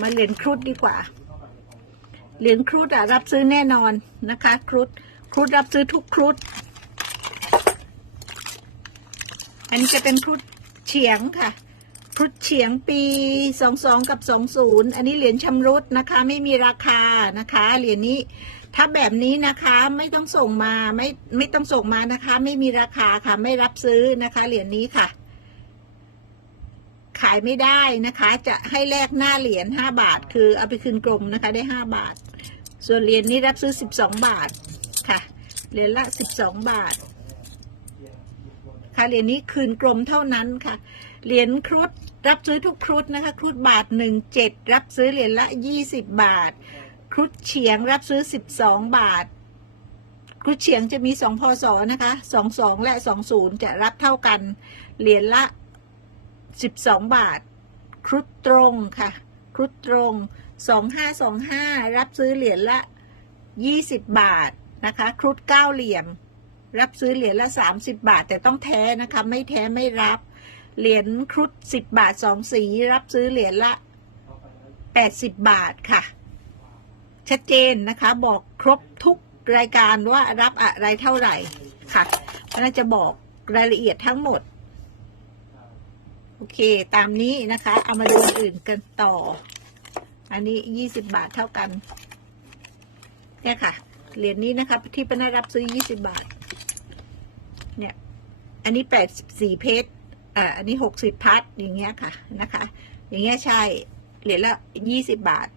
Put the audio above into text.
มาเหรียญครุฑดีกว่า เหรียญครุฑอะรับซื้อแน่นอนนะคะ ครุฑครุฑรับซื้อทุกครุฑอันนี้จะเป็นครุฑเฉียงค่ะครุฑเฉียงปี 22 กับ 20 อันนี้เหรียญชำรุดนะคะ ไม่มีราคานะคะ เหรียญนี้ถ้าแบบนี้นะคะไม่ต้องส่งมาไม่ไม่ต้องส่งมานะคะ ไม่มีราคาค่ะไม่รับซื้อนะคะ เหรียญนี้ค่ะ ขายไม่ได้นะคะ จะให้แลกหน้าเหรียญ5บาท คือเอาไปคืนกรมนะคะได้ 5 บาท ส่วนเหรียญนี้รับซื้อ 12 บาทค่ะเหรียญละ 12 บาท ค่ะเหรียญนี้คืนกรมเท่านั้นค่ะเหรียญครุฑรับซื้อทุกครุฑนะคะ ครุฑบาทหนึ่งเจ็ดรับซื้อเหรียญละยี่สิบบาท ครุฑเฉียงรับซื้อสิบสองบาทครุฑเฉียงจะมีสองพศนะคะสองสองและสองศูนย์จะรับเท่ากันเหรียญละ สิบสองบาท ครุฑตรงค่ะ ครุฑตรงสองห้าสองห้ารับซื้อเหรียญละยี่สิบบาทนะคะ ครุฑเก้าเหลี่ยม รับซื้อเหรียญละสามสิบบาท แต่ต้องแท้นะคะ ไม่แท้ไม่รับ เหรียญครุฑสิบบาทสองสี รับซื้อเหรียญละแปดสิบบาทค่ะ ชัดเจนนะคะ บอกครบทุกรายการว่ารับอะไรเท่าไหร่ค่ะน่าจะบอกรายละเอียดทั้งหมด เค ตามนี้นะคะ เอามาดูอื่นกันต่อ อันนี้ยี่สิบบาทเท่ากัน เนี่ยค่ะ เหรียญนี้นะคะ ที่ป้านารับซื้อยี่สิบบาท เนี่ย อันนี้แปดสี่เพชรอ่าอันนี้หกสิบพัดอย่างเงี้ยค่ะนะคะ อย่างเงี้ยใช่ เหรียญละยี่สิบบาท